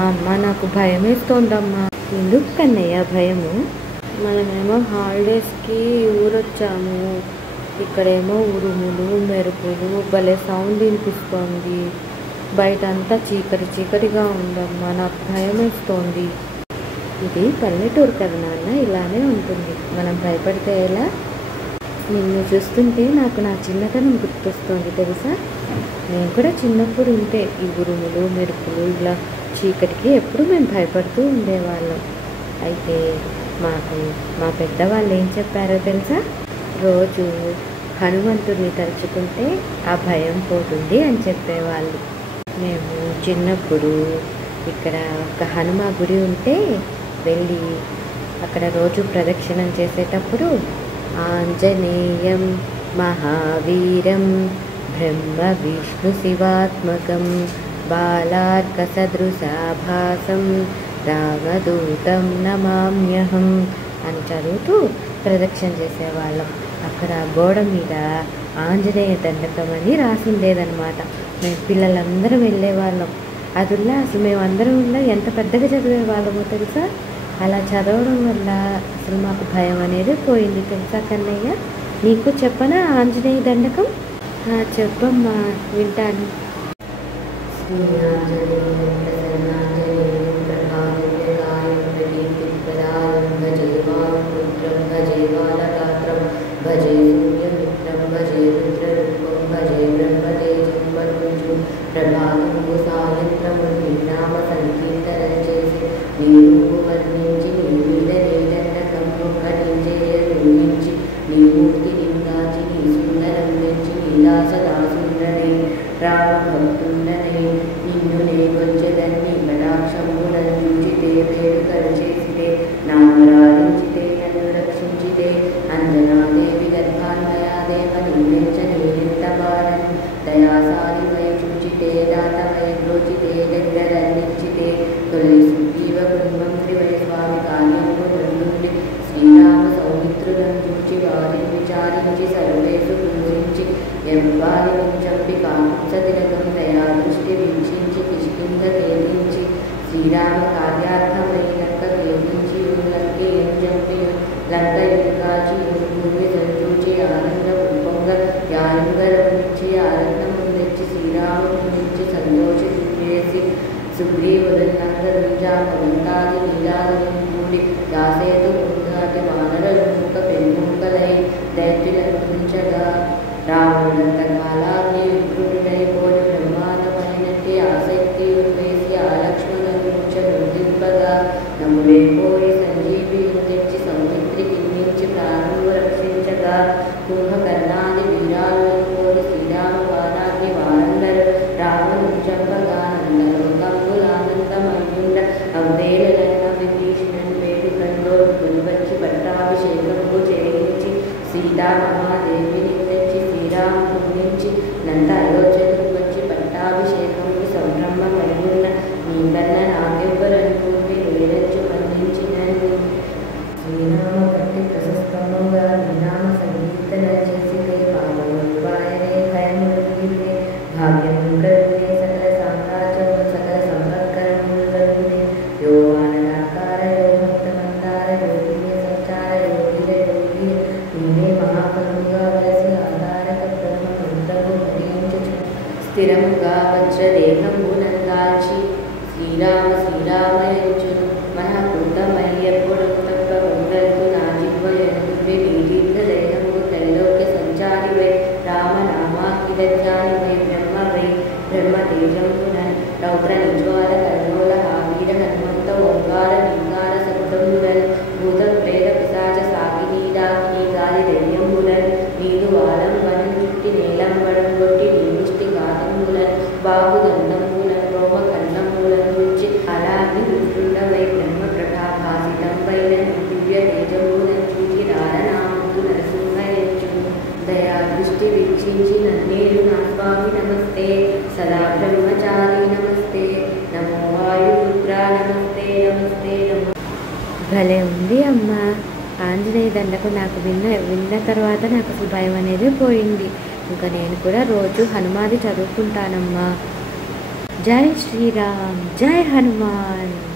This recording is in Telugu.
అమ్మ నాకు భయం వేస్తోందమ్మా. ఎందుకు కన్నయ్య భయము? మనమేమో హాలిడేస్కి ఊరొచ్చాము, ఇక్కడేమో ఉరుములు మెరుపులు భలే సౌండ్ వినిపిస్తోంది, బయట అంతా చీకటి చీకటిగా ఉందమ్మా, నాకు భయం వేస్తోంది. ఇది పల్లెటూరు కదా నాన్న, ఇలానే ఉంటుంది, మనం భయపడితే ఎలా? నిన్ను చూస్తుంటే నాకు నా చిన్నతనం గుర్తొస్తుంది తెలుసా. నేను కూడా చిన్నప్పుడు ఉంటే ఈ ఉరుములు మెరుపులు ఇలా చీకటికి ఎప్పుడు మేము భయపడుతూ ఉండేవాళ్ళం. అయితే మాకు మా పెద్దవాళ్ళు ఏం చెప్పారో తెలుసా? రోజు హనుమంతుడిని తలుచుకుంటే ఆ భయం పోతుంది అని చెప్పేవాళ్ళు. మేము చిన్నప్పుడు ఇక్కడ ఒక హనుమ గుడి ఉంటే వెళ్ళి అక్కడ రోజు ప్రదక్షిణం చేసేటప్పుడు ఆంజనేయం మహావీరం బ్రహ్మ విష్ణు శివాత్మకం బాలార్క సదృశాభాసం రామదూతం నమామ్యహం అని చదువుతూ ప్రదక్షిణ చేసేవాళ్ళం. అక్కడ గోడ మీద ఆంజనేయ దండకం అని రాసిండేదన్నమాట. మేము పిల్లలందరం వెళ్ళేవాళ్ళం. అదిలా అసలు మేమందరం ఉన్నా ఎంత పెద్దగా చదివేవాళ్ళమో తెలుసా. అలా చదవడం వల్ల అసలు మాకు భయం అనేది పోయింది తెలుసా కన్నయ్య. నీకు చెప్పనా ఆంజనేయ దండకం? చెప్పమ్మా, వింటాను. భజే సూర్యమిత్రం భజే రుద్రరూపం భజే బ్రహ్మతేజం వరుణుజు ప్రభాతము సాయంత్రము నామ సంకీర్తనం చేసి నీవు వర్ణించి నీ మీద నీదండకము కటించేయూహించి నీ మూర్తి నిందాచి నీ సుందరం మెచ్చి నీ దాసదాసుండనే రామభక్తుండనే నిన్ను నేగొచ్చెదన్ని కటాక్షములను చూచితే వేడుకలు చేసితే నామరాధించితే నన్ను రక్షించితే అంజనాదేవి గర్భాన్వయాదేవ నిన్నెంచనీరింతబారని దయాసారి వై చూచితే దాతవై బ్రోచితే దగ్గరందించితే తొలి సుగ్రీవ కుటుంబం త్రివై స్వామి కార్యము నుండి శ్రీరామ సౌమిత్రులను చూచి వారిని విచారించి సర్వేసు పూజించి ఎంవారిని చంపి కాంస తిలకం దయా దృష్టి వీక్షించి కిష్కింద తేలించి శ్రీరామ కార్యార్థమై లంక తేలించి లంకే చంపి లంక కాచి భూమి సంచూచి ఆనంద పుంపొంగ యానంగరమునిచ్చి ఆనందము తెచ్చి శ్రీరాముని నుంచి సంతోషం చేసి సుగ్రీవులందరుంజామంతాది నీలాలను కూడి దాసేతు ముందాటి వానరముక పెన్ముకలై దైత్యులను ఉంచగా రావణంత కాలాగ్ని వికృతుడైపోని బ్రహ్మాండమైనట్టి ఆసక్తి వేసి ఆ లక్ష్మణుని ఉంచగా నముడైపోయి సంజీవిని తెచ్చి సౌమిత్రి కిందించి ప్రాణము రక్షించగా కుంభకర్ణాది వీరాలను కోరి శ్రీరామ వారాన్ని వారందరూ రావణు చంపగా నందలోకంబులానందమయ్యుండ అవ్వేలనైన విభీషణుని వేడుకల్లో వచ్చి పట్టాభిషేకము చేయించి సీతామహాదేవిని తెచ్చి శ్రీరాముని నుంచి నంద అయోధ్యకు వచ్చి పట్టాభిషేకము సంభ్రమమయ్యున్న నీకన్నా నాకెవ్వరనుకుంటే వేరచ్చు అందించినని శ్రీరామ భక్తి ప్రశస్తముగా నినామ సంకీర్తన చేసితే పాపముపాయనే భయములు తీరునే భాగ్యము కలుగునే సకల సామ్రాజ్యము సకల సంపత్కరములు కలుగునే యో ఆనందాకార యో భక్తమందార యోగినే సంచార యోగిల యోగి నీవే మహాకరుగా వలసి ఆధారక బ్రహ్మమంత్రము భరించుచు స్థిరముగా వజ్రదేహమునందాల్చి శ్రీరామ శ్రీరామయంచును మనఃకృతమయ్యప్పుడు తప్ప వందలకు నా జిహ్వయనుండి నీ దీర్ఘదేహము త్రైలోక్య సంచారివై రామనామాఖిలజ్ఞానివై బ్రహ్మవై బ్రహ్మతేజమునన్ రౌద్ర నిజ్వాల కర్ణోల ఆవీర హనుమంత ఓంకార నీంకార శబ్దములన్ భూత ప్రేత పిశాచ సాగినీడాకిని గాలి దయ్యములన్ నీదు వాలంబనం చుట్టి నేలంబడం కొట్టి నీ ముష్టి ఘాతములన్ బాహుదండములన్ రోమ ఖండములను నుంచి అలాగ్ని దుష్టుండవై బ్రహ్మ ప్రభాభాసితంపైన దివ్య తేజములను చూచి రారనామకు నరసింహయంచును దయా దృష్టి వీక్షించి నన్నేరు నా స్వామి నమస్తే సదా బ్రహ్మచారి నమస్తే నమో వాయుపుత్ర నమస్తే నమస్తే నమో. భలే ఉంది అమ్మా. ఆంజనేయ దండకు నాకు విన్న తర్వాత నాకు అసలు భయం అనేది పోయింది. ఇంకా నేను కూడా రోజు హనుమాది చదువుకుంటానమ్మా. జై శ్రీరామ్, జై హనుమాన్.